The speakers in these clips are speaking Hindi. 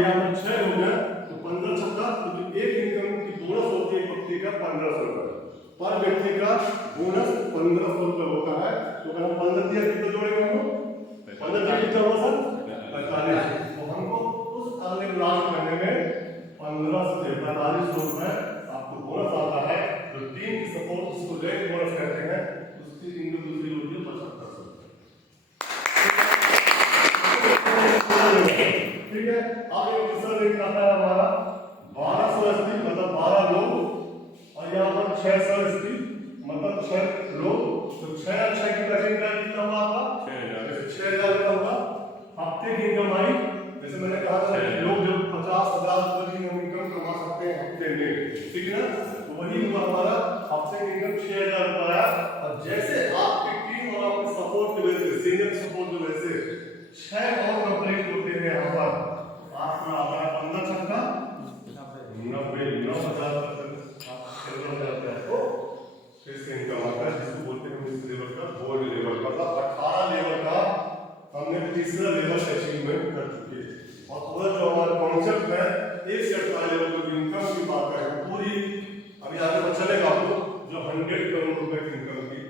यहाँ पर 6 हो गया तो 15 छक्का, तो एक इनकम की बोनस होती है व्यक्ति का 1500 रुपए पर व्यक्ति का बोनस 1500 रुपए होता है। तो अगर हम 15 दिया कितना जोड़ेंगे हम 15 दिया कितना हुआ सर 45। तो हमको उस अगले लास्ट महीने में 1500 से 4500 रुपए आपको बोनस आता है। तो टीम की सपोर्ट उसको डायरेक्ट बोनस कहते हैं। उसकी इनकम दूसरी होती है 7500 रुपए। ठीक है, अब एक दूसरा रेट आता है हमारा 1200 एसपी मतलब 12 लोग और यहाँ पर 600 एसपी मतलब 6 लोग। तो 6 और 6 की पैसे कितना हुआ आपका 6000 रुपया हुआ। हफ्ते की इनकम आई जैसे मैंने कहा था लोग जब 50,000 रुपये की इनकम कमा सकते हैं हफ्ते में, ठीक है ना। तो वही हुआ हमारा हफ्ते की इनकम 6000 रुपया आया। और जैसे आपकी टीम और आपके सपोर्ट की वजह से सीनियर सपोर्ट की वजह से 6 और कंप्लीट होते हैं यहाँ पर आपका आता है 15 छक्का 90,000 फिर से इनकम आता है जिसको बोलते हैं इस लेवल का गोल्ड लेवल मतलब 18 लेवल का हमने तीसरा लेवल अचीवमेंट कर चुके हैं। और पूरा जो हमारा कॉन्सेप्ट है 1 से 18 लेवल की इनकम की बात करें पूरी अभी आगे बढ़ चलेगा आपको जो 100 करोड़ रुपए की इनकम की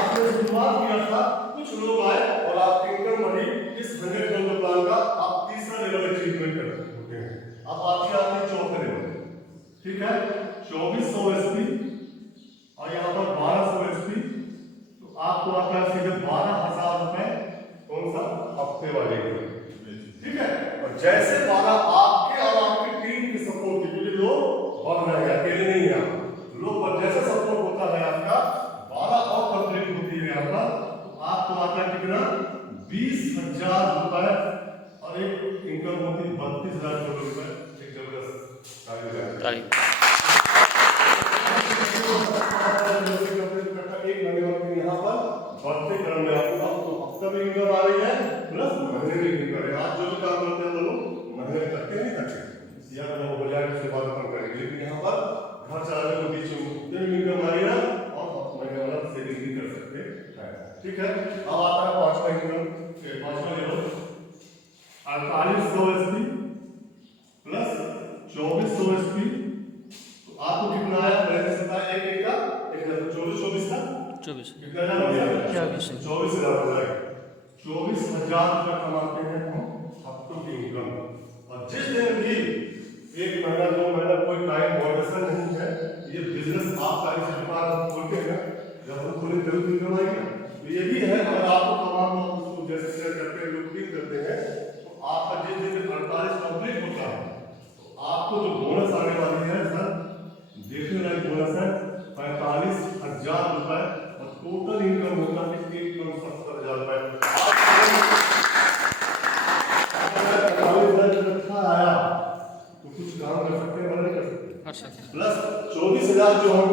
आपने शुरुआत किया था कुछ लोग आए और आपकी इनकम बढ़ी। इस 100 करोड़ प्लान का आप तीसरा लेवल अचीवमेंट कर चुके हैं। अब आती है चौथा लेवल, ठीक है 2400 एसपी और यहाँ पर 1200 एसपी। तो आपको आता है सीधे 12,000 रुपए कौन सा हफ्ते वाले, ठीक है। और जैसे 12 आपके और आपकी टीम की सपोर्ट के लिए लोग बढ़ रहे हैं, अकेले नहीं है लोग पर जैसे सपोर्ट होता है आपका 12 और कंप्लीट होती है यहाँ पर तो आपको आता है कितना 20,000 रुपए और एक इनकम होती है 32,000 रुपए। एक जबरदस्त एक महीने यहाँ पर बढ़ते क्रम में आपको हफ्ता में इनकम आ रही है प्लस महीने में इनकम है। आप जो भी काम करते हैं बोलो महीने में तक नहीं तक या वो हो जाए उसके बाद अपन करेंगे, लेकिन यहाँ पर घर चलाने के बीच में इनकम आ रही है और महीने वाला सेविंग भी कर सकते हैं, ठीक है। अब आता है पांचवा इनकम पांचवा लेवल 4800 एसपी प्लस 2400 एसपी। तो आपको कितना आया पहले से था एक का 24 का 24 कितना हो गया 24,000 हो जाएगा। 24,000 रुपया कमाते हैं हम हफ्तों की इनकम। और जिस दिन भी एक महीना 2 महीना कोई टाइम वॉल्यूशन नहीं है ये बिजनेस आपका इस व्यापार हम खोलते हैं जब हम खोले तभी इनकम आएगी। तो ये भी है अगर आपको तमाम लोग उसको जैसे शेयर करते हैं लोग फील करते हैं तो आपका जिस दिन 48 कंप्लीट होता है तो आपको जो बोनस आने वाली है सर देखने लायक बोनस है 45,000 रुपए और टोटल इनकम होगा 1,70,000 रुपए। आया तो कुछ काम कर सकते हैं नहीं कर सकते प्लस 24,000 जो हम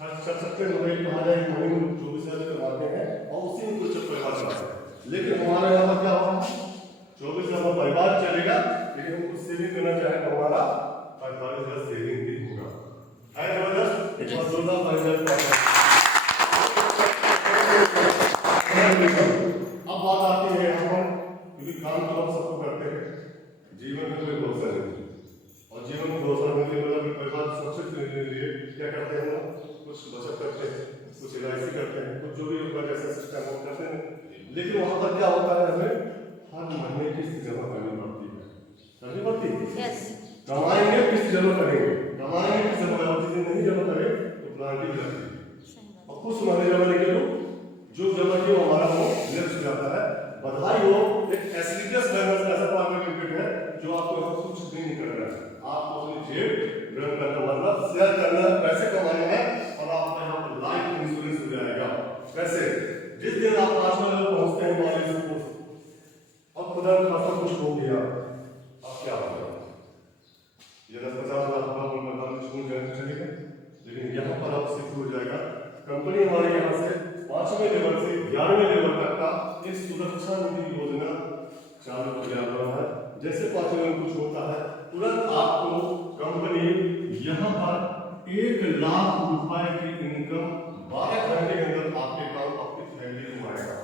खर्च कर सकते हैं मोबाइल कहा जाए महीने में 24,000 करवाते हैं और उसी में कुछ परिवार चलाते हैं। लेकिन हमारा यहाँ पर क्या होगा 24,000 परिवार चलेगा लेकिन हम कुछ सेविंग करना चाहे तो हमारा 45,000 सेविंग भी होगा है जबरदस्त। एक बार जोरदार 5,000। अब बात आती है यहाँ पर क्योंकि काम तो हम सबको करते हैं जीवन में कोई भरोसा नहीं और जीवन में भरोसा नहीं मतलब परिवार सुरक्षित करने के लिए क्या करते हैं हम कुछ बचत करते हैं कुछ LIC करते हैं कुछ जो भी होगा जैसा सिस्टम हम करते हैं। लेकिन वहाँ पर क्या होता है हमें हर महीने किस्त जमा करनी पड़ती है कमाएंगे किस्त जमा करेंगे कमाएंगे किस्त जमा और चीजें नहीं जमा करें तो प्लांटी हो जाती है और कुछ महीने जमा नहीं करो जो जमा किया हमारा वो लेफ्ट हो जाता है। बधाई हो एक एसलीडियस बैलेंस ऐसा पार्टनरशिप है जो आपको कुछ भी नहीं करना है आपको अपनी जेब रन करना मतलब शेयर करना है पैसे कमाने हैं और आपका यहाँ पर लाइफ इंश्योरेंस हो जाएगा। कैसे जिस दिन आप 5 लेवल पहुंचते हैं मालिक से और खुदा खासा कुछ हो गया अब क्या होगा ये 10-50 लाख चलेगा लेकिन यहाँ पर आप सिद्ध हो जाएगा। कंपनी हमारे यहाँ से 5वें लेवल से 11वें लेवल तक का एक सुरक्षा निधि योजना चालू किया हुआ है। जैसे 5वें में कुछ होता है तुरंत आपको कंपनी यहाँ पर 1 लाख रुपए की इनकम 12 घंटे के अंदर आपके अकाउंट आपकी फैमिली को आएगा।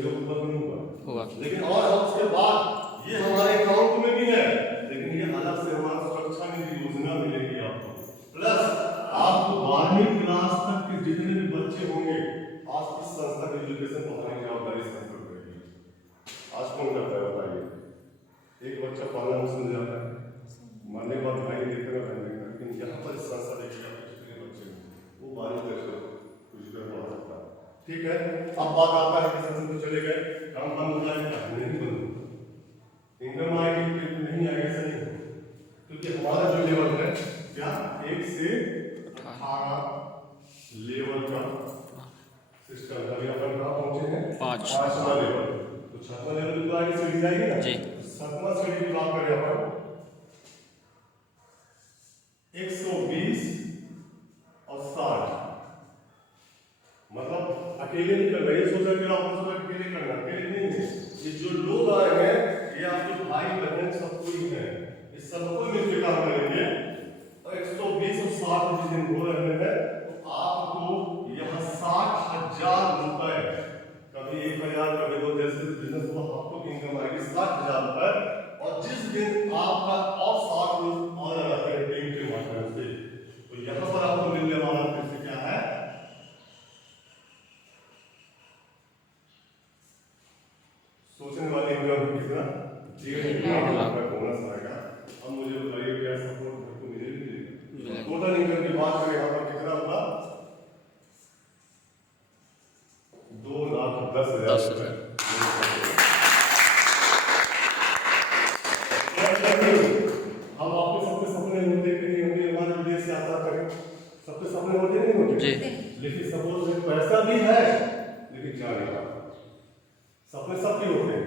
सहयोग ऊपर नहीं होगा। लेकिन और उसके बाद ये हमारे अकाउंट में भी है, लेकिन ये अलग से हमारा सुरक्षा निधि योजना मिलेगी आपको। प्लस आपको 12वीं क्लास तक के जितने भी बच्चे होंगे आज इस संस्था की एजुकेशन पढ़ाने की जवाबदारी संस्था को रहेगी। आज कौन करता है बताइए? एक बच्चा पढ़ना मुश्किल जाता है, मरने के बाद भाई देखते हैं बहन, लेकिन यहाँ पर इस संस्था देखिए आपके जितने बच्चे हैं वो 12वीं तक कुछ कर पढ़ सकता है। ठीक है, अब बात आता है कि संस्था तो चले गए, काम बंद हो जाएगा, नहीं बंद होगा, इनकम आएगी नहीं आएगा, ऐसा नहीं, क्योंकि हमारा जो लेवल है क्या 1 से 18 लेवल का सिस्टम अभी अपन कहाँ पहुंचे हैं? 5वां लेवल। तो 6वां लेवल तो आगे सीढ़ी जाएगी ना जी। 7वां सीढ़ी की बात करें अपन 120 और 60, मतलब अकेले नहीं कर रहे, सोचा कि आप अकेले करना, अकेले नहीं है, ये जो लोग आए हैं ये आपके भाई बहन सब कोई है, इस सबको मिलकर काम करेंगे। और 120 और 60 जिस दिन हो रहे हैं तो आपको यहाँ 60,000 रुपए, कभी 1,000 कभी 2,000, जैसे बिजनेस हुआ आपको इनकम आएगी 60,000 रुपए। और जिस दिन आपका और 60 लोग और रहते हैं टीम के माध्यम से, तो यहाँ पर आपको मिलने वाला पैसे क्या है? सोचने वाले इनकम कितना? 1,00,000 रुपए बोनस आएगा। अब मुझे बताइए क्या सपोर्ट आपको मिलेगी? टोटल इनकम की बात करें यहाँ पर कितना होगा? 2,10,000 रुपए। हम आपके सबके सपने होते कि नहीं होंगे, हमारे विदेश यात्रा करें, सबके सपने होते नहीं होते, लेकिन सपोज पैसा भी है लेकिन जा नहीं पाता। सपने सबके होते हैं,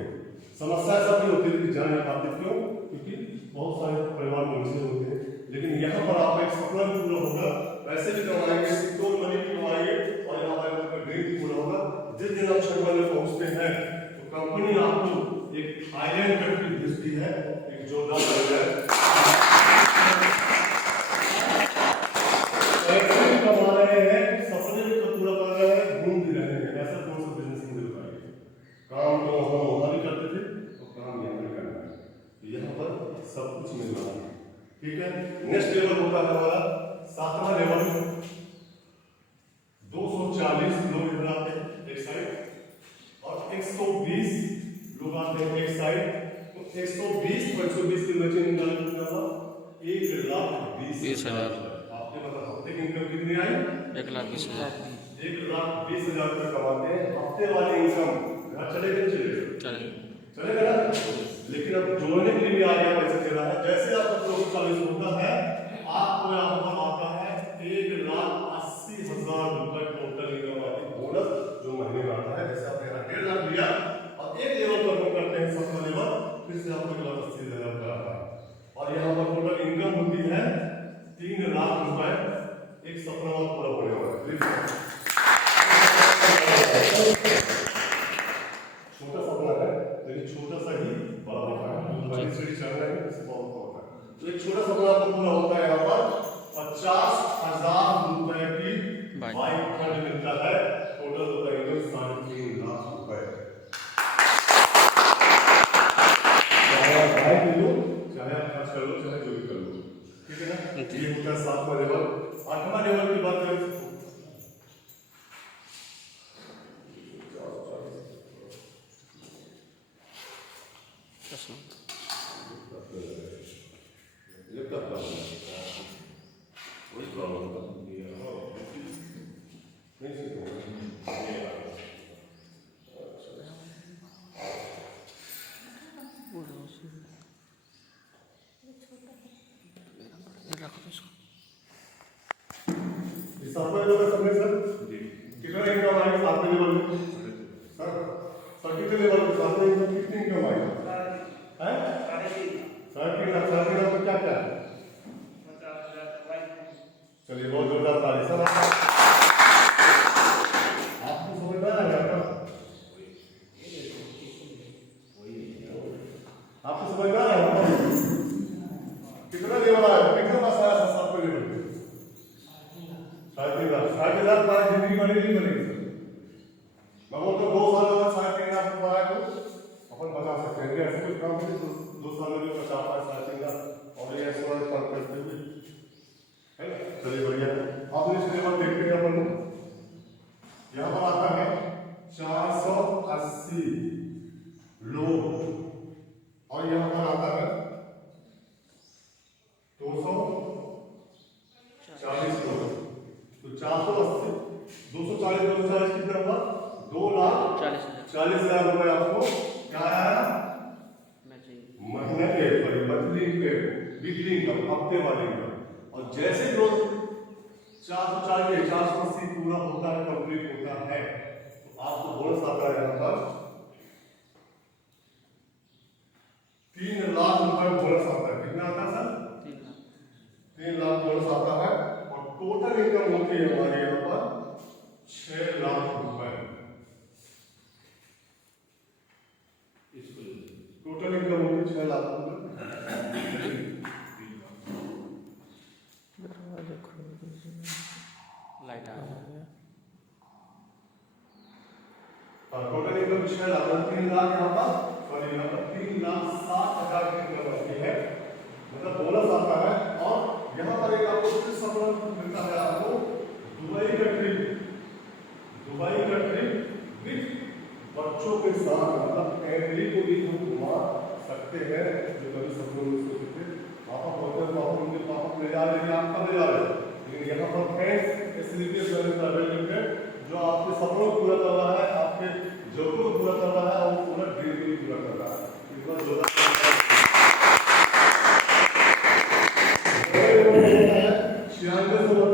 समस्या सबकी होती है, लेकिन जा नहीं पाते। क्यों? क्योंकि बहुत सारे परिवार मुझसे होते हैं। लेकिन यहाँ पर आपका एक सपना भी पूरा होगा, पैसे भी कमाएंगे, सिक्योर मनी भी कमाएंगे, और यहाँ पर आपका ड्रीम भी पूरा होगा। जिस दिन आप शंकर में पहुँचते हैं तो कंपनी आपको एक थाईलैंड कंट्री भेजती है, एक जोरदार कमा रहे हैं, सपने भी पूरा कर रहे हैं, घूम भी रहे हैं। ऐसा कौन सा बिजनेस मिल पाएगा? काम तो हम वहां भी करते थे और काम यहाँ भी करना है, यहाँ पर सब कुछ मिल रहा है। ठीक है, नेक्स्ट लेवल होता है हमारा 7वां लेवल। 240 लोग इधर आते हैं एक साइड और 120 लोग आते हैं एक साइड। तो 120 को 120 के बच्चे निकाल कितना हुआ? 1,20,000। आपके मतलब हफ्ते की इनकम कितनी आई? 1,20,000। 1,20,000 रुपये कमाते हैं। हफ्ते वाली इनकम घर चलेगा चलेगा ना? लेकिन अब जोड़ने के लिए भी आ गया पैसा दे रहा है। जैसे आपका 240 होता है आपको यहाँ पर आता है 1,80,000 रुपए टोटल इनकम आती है, बोनस जो महीने में आता है। जैसे आपने यहाँ 1,50,000 लिया और एक लेवल पर हम करते हैं 7वां लेवल, फिर से आपको 1,80,000 रुपये आता है और यहाँ पर टोटल इनकम होती है 3,00,000 रुपए। एक सपना पूरा होने वाला है। छोटा सपना है लेकिन छोटा सा ही बड़ा होता है। बड़ी सीढ़ी चढ़ना है इससे बहुत होता है। तो एक छोटा सपना आपको पूरा होता है। यहाँ पर 50,000 रुपए की बाइक फंड मिलता है। टोटल होता है 3,50,000 रुपए। चाहे आप बाइक ले लो, चाहे आप खर्च कर लो, चाहे जो भी कर लो, ठीक है ना? ये होता है 7वां लेवल। 8वां लेवल की बात करें चलिए बहुत जोरदार ताली सर। आपको समझ में आया क्या? आपको समझ में आया कितना लेवल आया? कितना पास आया? 7 लेवल 3,50,000 काम है तो 2 साल में 50-5 साल चलेगा और ये ऐसा वाला काम करते हुए है ना। चलिए बढ़िया है। आप नेक्स्ट लेवल देखते हैं अपन यहाँ पर आता है 480 लोग और यहाँ पर आता है 240 लोग। तो 480 240 240 कितना हुआ 2,40,000 रुपए आपको क्या आया महीने के मंथली पे वीकली इनकम हफ्ते वाली इनकम। और जैसे जो 480 पूरा होता है कंप्लीट होता है तो आपको बोनस आता है यहाँ पर 3 लाख रुपए बोनस आता है। कितना आता है सर 3 लाख बोनस आता है। और टोटल इनकम होती है हमारे यहाँ पर 6 लाख रुपए। टोटल इनकम होती है 6 लाख रुपए। लाइट आ गया टोटल इनकम 6 लाख 3 लाख यहाँ पर सॉरी यहाँ पर 3,60,000 की इनकम आती है मतलब बोनस आता है। और यहाँ पर एक आपको फिर सपोर्ट मिलता है आपको दुबई का ट्रिप विद बच्चों के साथ मतलब फैमिली को भी हम घुमा सकते हैं जो कभी सपनों में सोचते थे पापा बोलते हैं पापा उनके पापा ले जा रहे हैं आपका ले जा रहे हैं। लेकिन यहाँ पर फ्रेंड्स फैसिलिटीज अवेलेबल है जो आपके सपनों को पूरा कर रहा है आपके जरूरतों को पूरा कर रहा है और पूरा ड्रीम को पूरा कर रहा है। इस बार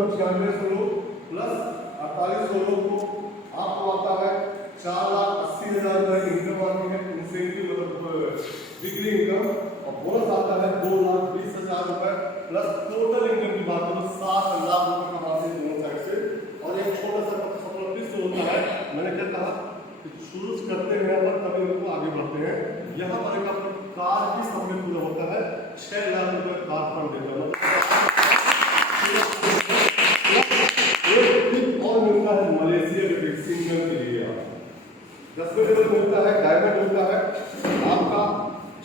96 लोग प्लस 48 लोग को आपको आता है 4,80,000 रुपए इनकम आती है इंसेंटिव मतलब वीकली इनकम। और बोनस आता है 2,20,000 रुपए प्लस टोटल इनकम की बात करो 7 लाख रुपए कमाते हैं दोनों साइड से। और एक छोटा सा सपना फिर से होता है मैंने क्या कहा कि शुरू करते हैं और तभी लोग आगे बढ़ते हैं। यहाँ पर एक आपको कार की सपने पूरा होता है 6 लाख रुपए कार फंड देता है और मिलता है मलेशिया के सिंगल के लिए 10वें लेवल मिलता है डायमंड मिलता है आपका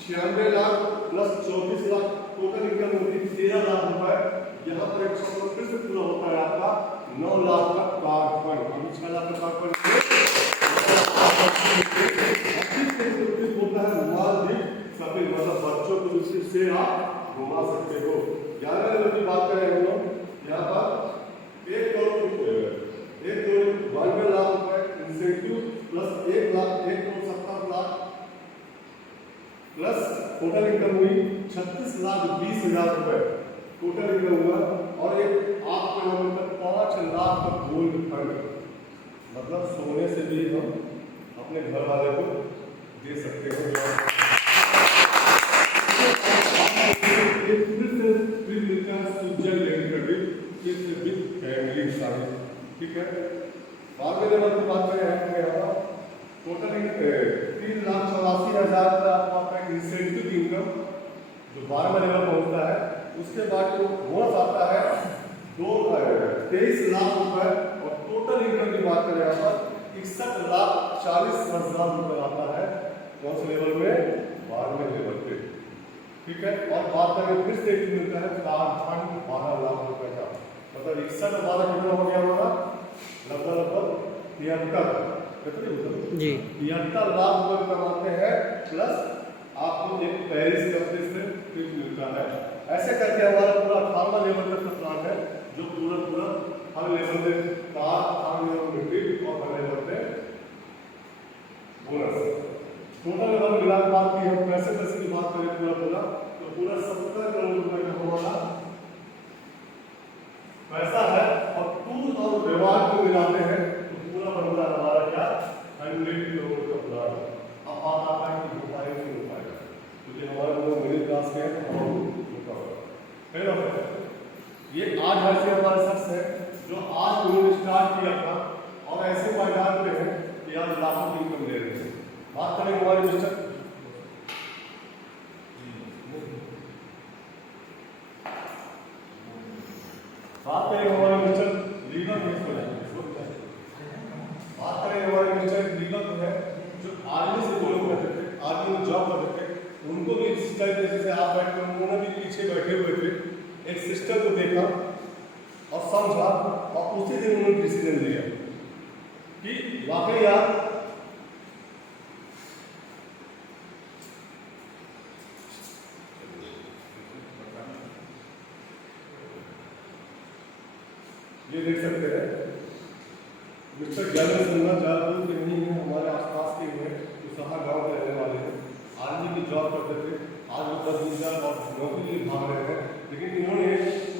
96 lakh plus 34 lakh total income होती है 13 लाख रुपए। यहाँ पर एक सपना फिर से पूरा होता है आपका 9 लाख का कार फंड। अभी 6 लाख का कार फंड होता है मालदीव सभी मतलब बच्चों को से आप घुमा सकते हो। 11वें लेवल की बात करें हम लोग यहाँ पर 1 करोड़ 92 लाख रुपए incentive plus 1 crore 70 lakh plus total income हुई 36,20,000 रुपए टोटल इनकम हुआ। और एक आपको यहाँ पर 5 लाख का गोल्ड फंड मतलब सोने से भी हम अपने घर वाले को दे सकते हैं। फिर मिलता है स्विट्जरलैंड का ट्रिप विद फैमिली साथ ठीक है। 12वें लेवल की बात करें यहाँ टोटल 3,84,000 का आपका इंसेंटिव इनकम जो 12वें लेवल पहुंचता है। उसके बाद जो बोनस आता है 23 लाख रुपए। और टोटल इनकम की बात करें यहाँ पर 61,40,000 रुपए आता है कौन से लेवल में 12वें लेवल पे ठीक है। और बात करें फिर से मिलता है कार फंड 12 लाख रुपए का मतलब 61 12 कितना हो गया हमारा लगभग 73 जी 73 लाख रुपए कमाते हैं प्लस आपको एक पेरिस कंपनी से ट्रिप मिलता है। ऐसे करके हमारा पूरा 18वां लेवल तक का प्लान है जो पूरा हर लेवल पे कार हर लेवल में ट्रिप और हर लेवल पे बोनस टोटल लेवल मिला के बात की हम पैसे की बात करें पूरा तो पूरा 70 करोड़ रुपए का हमारा पैसा है। और टूर और रिवार्ड को मिलाते हैं तो पूरा बनता है हमारा क्या 100 करोड़ का प्लान। अब बात आता है कि हो पाएगा नहीं हो पाएगा क्योंकि हमारे लोग मिडिल क्लास के हैं ये आज ऐसे हमारे शख्स है जो आज उन्होंने स्टार्ट किया था और ऐसे मैदान पे है कि आज लाखों की इनकम ले रहे हैं। बात करें हमारे मिस्टर बात करें हमारे मिस्टर लीगल बात करें हमारे मिस्टर लीगल है जो आर्मी से दोनों करते थे आर्मी में जॉब करते थे उनको भी इस टाइप जैसे आप बैठे, उन्होंने भी पीछे बैठे हुए थे, एक सिस्टम को देखा और समझा और उसी दिन उन्होंने डिसीजन लिया कि वाकई यार ये देख सकते हैं मिस्टर ज्ञान सिन्हा जादू के नहीं है, हमारे आसपास के हुए कुसहा गांव के रहने वाले हैं, आर्मी की जॉब करते थे, आज वो 10 दिन और नौकरी के लिए भाग रहे हैं, लेकिन इन्होंने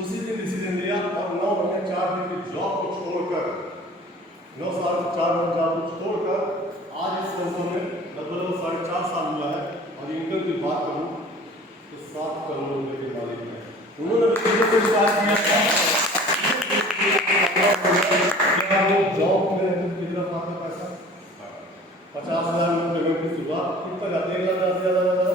उसी दिन डिसीजन लिया और 9 महीने 4 दिन की जॉब को छोड़कर 9 साल 4 महीने जॉब को छोड़कर आज इस संस्था में लगभग 4.5 साल हुआ है और इनकम की बात करूँ तो 7 करोड़ रुपए के मालिक है। उन्होंने भी स्टार्ट किया जॉब में कितना आता पैसा 50,000 रुपये की शुरुआत कितना जाते 1 लाख ज़्यादा,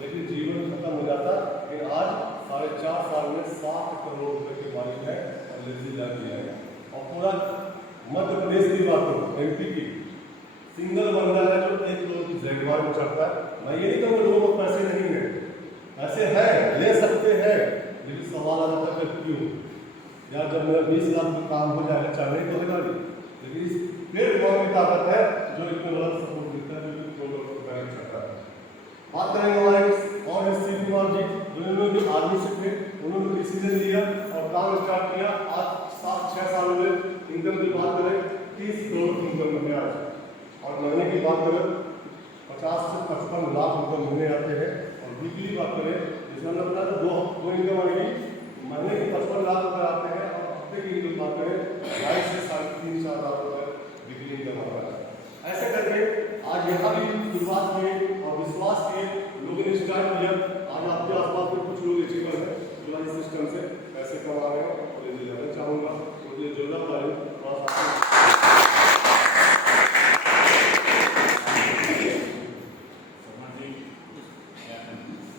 लेकिन जीवन खत्म हो जाता। लेकिन आज 4.5 साल में 7 करोड़ रुपए के मालिक है और लेजिला किया है। और पूरा मध्य प्रदेश की बात करूँ, MP की सिंगल बंदा है जो 1 करोड़ की जगवार में चढ़ता है। मैं ये नहीं कहूँगा लोगों को पैसे नहीं है, पैसे है, ले सकते हैं, लेकिन सवाल आ जाता है क्यों यार, जब मेरा 20 लाख का काम हो जाएगा चाहे तो होगा नहीं, लेकिन इस पेड़ दिमाग में ताकत है जो इतना बड़ा सपोर्ट देता है, जो करोड़ों रुपए करता है। बात करेंगे हमारे और एस कुमार जी, जिन्होंने भी आर्मी से थे, उन्होंने डिसीजन लिया और काम स्टार्ट किया। आज 7-6 साल में इनकम की बात करें 30 करोड़ इनकम में आज, और महीने की बात करें 50 से 55 लाख रुपये महीने आते हैं। और वीकली बात करें, जैसे हमने बताया तो दो इनकम आएगी, महीने के 55 लाख रुपये आते हैं और हफ्ते की इनकम